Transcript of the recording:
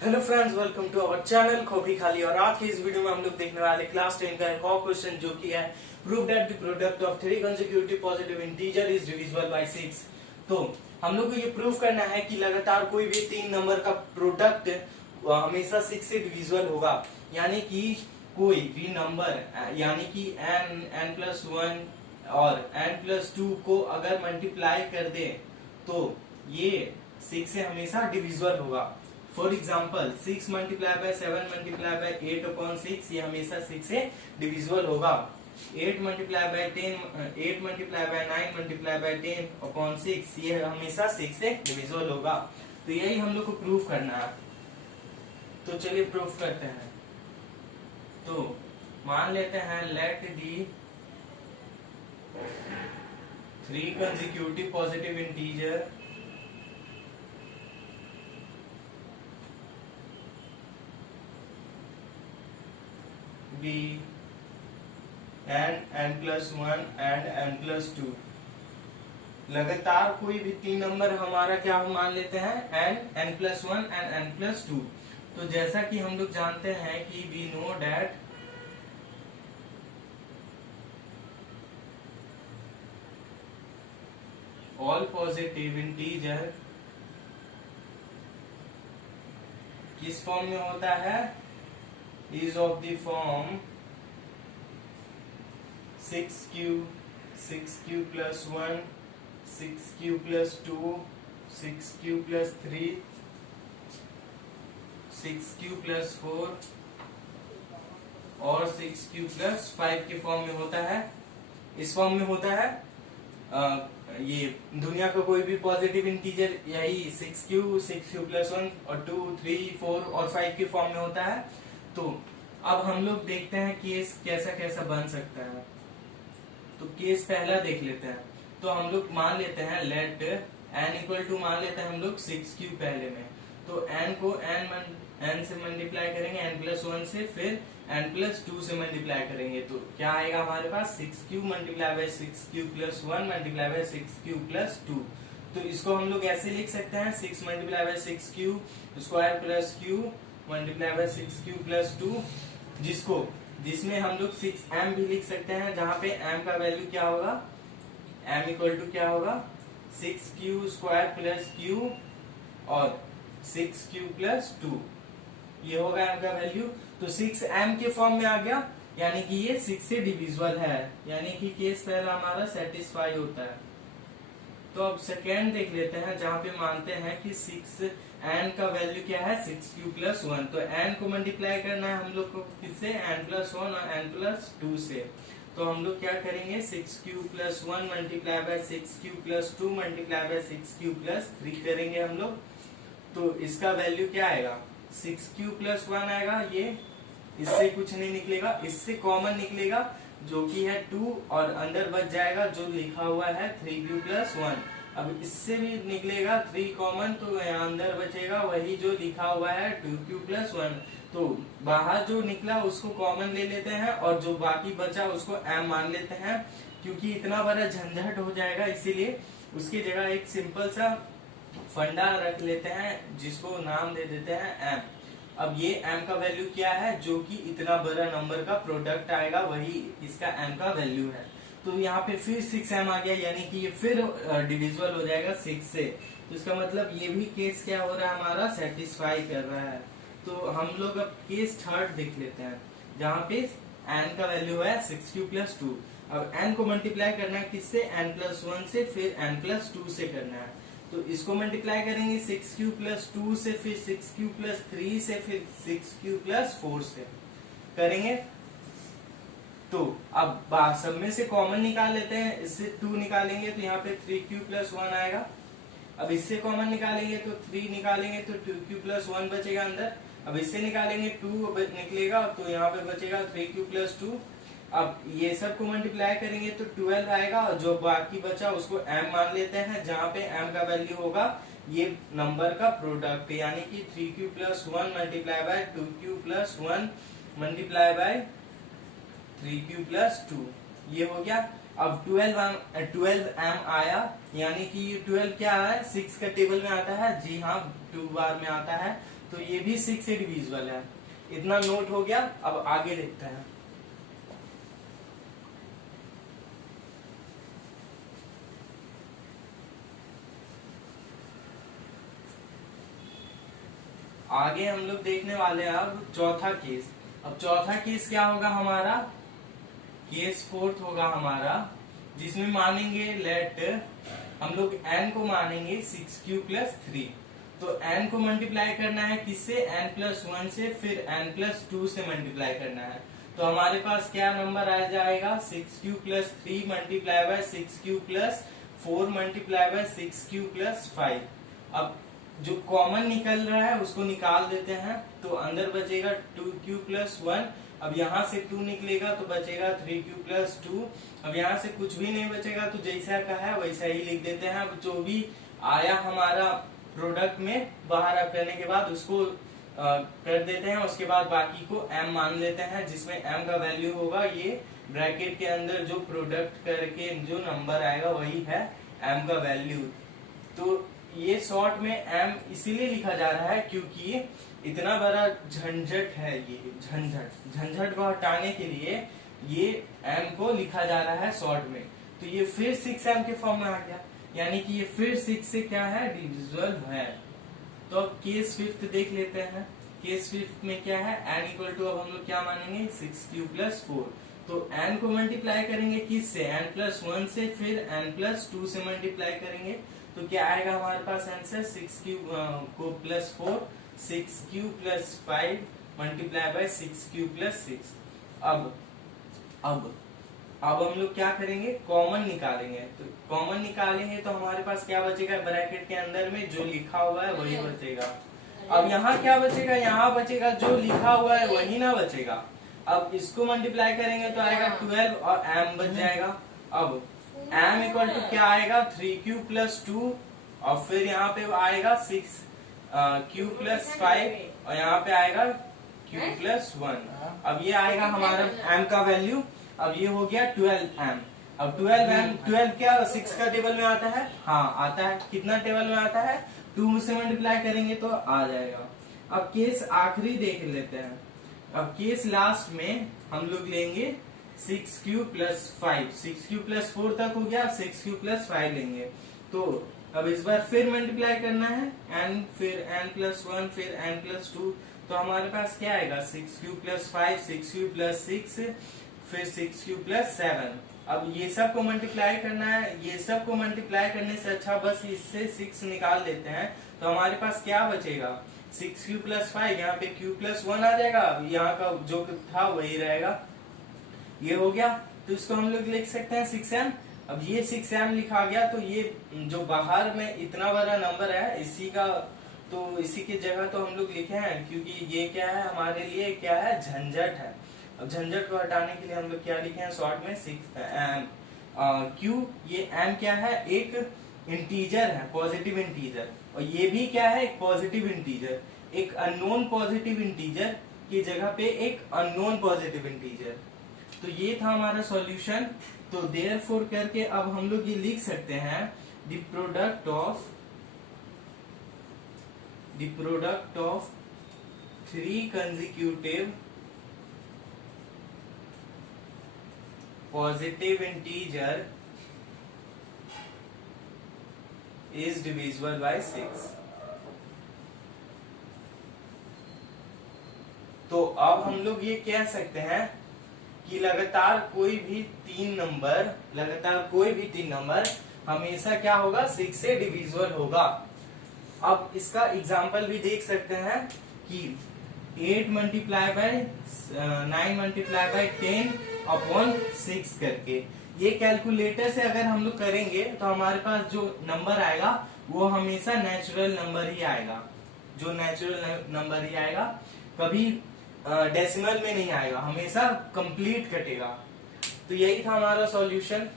Hello friends, welcome to our channel खोपड़ी खाली। और आज की इस वीडियो में हम लोग देखने वाले क्लास 10 का एक और क्वेश्चन जो कि है prove that the product of three consecutive positive integer is divisible by 6। तो हम लोग को ये प्रूव करना है कि लगातार कोई भी तीन नंबर का प्रोडक्ट हमेशा 6 से डिविजिबल होगा। यानी कि कोई भी नंबर यानी कि n+1 और n+2 को अगर मल्टीप्लाई कर दे तो ये 6 से हमेशा डिविजिबल होगा। For example 6 multiply by 7 multiply by 8/6 ये हमेशा 6 से डिविजिबल होगा। 8 मल्टीप्लाई बाय 9 मल्टीप्लाई बाय 10/6 ये हमेशा 6 से डिविजिबल होगा। तो यही हम लोग को प्रूफ करना है। तो चलिए प्रूफ करते हैं। तो मान लेते हैं let the 3 consecutive positive integer be n+1 and n+2। लगातार कोई भी तीन नंबर हमारा क्या मान लेते हैं n+1 and n+2। तो जैसा कि हम लोग जानते हैं कि we know that all positive integer किस फॉर्म में होता है, is of the form 6q plus 1, 6q plus 2, 6q plus 3, 6q plus 4 और 6q plus 5 के फॉर्म में होता है। इस फॉर्म में होता है ये दुनिया का कोई भी पॉजिटिव इंटीजर यही 6q plus 1 और 2, 3, 4 और 5 के फॉर्म में होता है। तो अब हम लोग देखते हैं केस कैसा कैसा बन सकता है। तो केस पहला देख लेते हैं। तो हम लोग मान लेते हैं लेट n मान लेते हैं हम लोग 6q पहले में। तो n को n से मल्टीप्लाई करेंगे n+1 से, फिर n+2 से मल्टीप्लाई करेंगे। तो क्या आएगा हमारे पास 6q multiply by 6q plus 1 multiply by 6q plus 2। तो इसको हम लोग ऐसे लिख सकते हैं 6 multiply by 6q square plus q multiply by 6q plus 2, जिसमें हम लोग 6m भी लिख सकते हैं, जहां पे m का वैल्यू क्या होगा, m इक्वल टू क्या होगा 6q स्क्वायर प्लस q और 6q plus 2 ये होगा m का वैल्यू। तो 6m के फॉर्म में आ गया, यानी कि ये 6 से डिविजिबल है, यानी कि केस पहला हमारा सेटिस्फाई होता है। तो अब सेकेंड देख लेते हैं, जहां पे मानते हैं कि 6n का वैल्यू क्या है 6q plus 1। तो n को मल्टीप्लाई करना है हम लोग को किससे, n+1 और n+2 से। तो हम लोग क्या करेंगे 6q plus 1 multiply by 6q plus 2 multiply by 6q plus 3 करेंगे हम लोग। तो इसका वैल्यू क्या आएगा 6q plus 1 आएगा। ये इससे कुछ नहीं निकलेगा, इससे कॉमन निकलेगा जो कि है 2 और अंदर बच जाएगा जो लिखा हुआ है 3q plus 1। अब इससे भी निकलेगा 3 कॉमन, तो यहाँ अंदर बचेगा वही जो लिखा हुआ है 2q plus 1। तो बाहर जो निकला उसको कॉमन ले लेते हैं और जो बाकी बचा उसको m मान लेते हैं, क्योंकि इतना बड़ा झंझट हो जाएगा, इसीलिए उसकी जगह एक सिंपल सा फंडा रख लेते हैं जिसको नाम दे देते हैं m। अब ये m का वैल्यू क्या है, जो कि इतना बड़ा नंबर का प्रोडक्ट आएगा वही इसका m का वैल्यू है। तो यहाँ पे फिर 6m आ गया, यानी कि ये फिर डिविजिबल हो जाएगा 6 से। तो इसका मतलब ये भी केस क्या हो रहा है हमारा सेटिस्फाई कर रहा है। तो हम लोग अब केस थर्ड देख लेते हैं, जहाँ पे n का वैल्यू है 6q plus 2। अब n को मल्टीप्लाई करना है किससे, n+1 से, फिर n+2 से करना है। तो इसको मल्टीप्लाई करेंगे 6q plus 2 से, फिर 6q plus 3 से, फिर 6q plus 4 से करेंगे। तो अब सब में से कॉमन निकाल लेते हैं, इससे 2 निकालेंगे तो यहाँ पे 3q plus 1 आएगा। अब इससे कॉमन निकालेंगे तो 3 निकालेंगे तो 2q plus 1 बचेगा अंदर। अब इससे निकालेंगे 2 निकलेगा, तो यहाँ पे बचेगा 3q plus 2। अब ये सब को मल्टीप्लाई करेंगे तो 12 आएगा, और जो बाकी बचा उसको m मान लेते हैं, जहाँ पे m का वैल्यू होगा ये नंबर का प्रोडक्ट, यानी कि 3q plus 1 multiply by 2q plus 1 multiply by 3q plus 2 ये हो गया। अब 12m आया, यानी कि 12 क्या है 6 का टेबल में आता है, जी हाँ 2 बार में आता है। तो ये भी 6 से डिविजिबल है। इतना नोट हो गया। अब आगे देखते हैं। आगे हम लोग देखने वाले हैं अब चौथा केस। अब चौथा केस क्या होगा हमारा, केस फोर्थ होगा हमारा, जिसमें मानेंगे लेट हम लोग n को मानेंगे 6q + 3। तो n को मल्टीप्लाई करना है किससे, n+1 से, फिर n+2 से मल्टीप्लाई करना है। तो हमारे पास क्या नंबर आ जाएगा, 6q + 3 multiply by 6q + 4 multiply by 6q + 5। अब जो कॉमन निकल रहा है उसको निकाल देते हैं। तो अंदर बचेगा 2q + 1। अब यहाँ से 2 निकलेगा तो बचेगा 3q + 2। अब यहाँ से कुछ भी नहीं बचेगा तो जैसा का है वैसा ही लिख देते हैं। अब जो भी आया हमारा प्रोडक्ट में बाहर करने के बाद उसको कर देते हैं। उसके बाद बाकी को m मान लेते हैं, जिसमें m का वैल्यू होगा ये ब्रैकेट के अंदर जो प्रोडक्ट करके जो नंबर आएगा वही है m का वैल्यू। तो ये शॉर्ट में m इसीलिए लिखा जा रहा है क्योंकि इतना बड़ा झंझट है, ये झंझट को हटाने के लिए ये m को लिखा जा रहा है शॉर्ट में। तो ये फिर 6m के फॉर्म में आ गया, यानी कि ये फिर 6 से क्या है, डिविजिबल है। तो अब केस फिफ्थ देख लेते हैं। केस फिफ्थ में क्या है, n = अब हम लोग क्या मानेंगे, 6q + 4। तो n को मल्टीप्लाई करेंगे किससे, n+1 से, फिर n+2 से मल्टीप्लाई करेंगे। तो क्या आएगा हमारे पास आंसर, 6q को +4, 6q + 5 मल्टीप्लाई बाय 6q + 6। अब हम लोग क्या करेंगे, कॉमन निकालेंगे। तो कॉमन निकालेंगे तो हमारे पास क्या बचेगा, ब्रैकेट के अंदर में जो लिखा हुआ है वही बचेगा। अब यहाँ क्या बचेगा, यहाँ बचेगा जो लिखा हुआ है वही ना बचेगा। अब इसको मल्टीप्लाई करेंगे तो आएगा 12 और m बच जाएगा। अब m = क्या आएगा, 3q + 2 और फिर यहाँ पे आएगा 6q + 5 और यहाँ पे आएगा q + 1। अब ये आएगा हमारा m का वैल्यू। अब ये हो गया 12m। अब 12 क्या 6 का टेबल में आता है, हाँ आता है। कितना टेबल में आता है, 2 से मल्टीप्लाई करेंगे तो आ जाएगा। अब केस आखिरी देख लेते हैं। अब केस लास्ट में हम लोग लेंगे 6q + 5। 6q + 4 तक हो गया, 6q + 5 लेंगे। तो अब इस बार फिर मल्टीप्लाई करना है, n फिर n+1 फिर n+2। तो हमारे पास क्या आएगा, 6q + 5, 6q + 6 फिर 6q + 7। अब ये सब को मल्टीप्लाई करना है। ये सब को मल्टीप्लाई करने से अच्छा बस इससे 6 निकाल लेते हैं। तो हमारे पास क्या बचेगा, 6q + 5, यहाँ पे q + 1 आ जाएगा। यहाँ का जो था वही रहेगा। ये हो गया। तो इसको हम लोग लिख सकते हैं 6m। अब ये 6m लिखा गया। तो ये जो बाहर में इतना बड़ा नंबर है इसी का, तो इसी की जगह तो हम लोग लिखे हैं, क्योंकि ये क्या है हमारे लिए, क्या है, झंझट है। अब झंझट को हटाने के लिए हम लोग क्या लिखे हैं शॉर्ट में, 6m। q, ये m क्या है, एक इंटीजर है, पॉजिटिव इंटीजर। और ये भी क्या है, एक पॉजिटिव इंटीजर। एक अननोन पॉजिटिव इंटीजर की जगह पे एक अननोन पॉजिटिव इंटीजर। तो ये था हमारा सॉल्यूशन। तो देयरफॉर करके अब हम लोग ये लिख सकते हैं, the product of 3 consecutive positive integer is divisible by 6। तो अब हम लोग ये कह सकते हैं कि लगातार कोई भी तीन नंबर हमेशा क्या होगा, 6 से डिविजिबल होगा। अब इसका एग्जाम्पल भी देख सकते हैं कि 8 × 9 × 10/6 करके, ये कैलकुलेटर से अगर हम लोग करेंगे तो हमारे पास जो नंबर आएगा वो हमेशा नेचुरल नंबर ही आएगा। जो नेचुरल नंबर ही आएगा, कभी डेसिमल में नहीं आएगा, हमेशा कंप्लीट कटेगा। तो यही था हमारा सॉल्यूशन।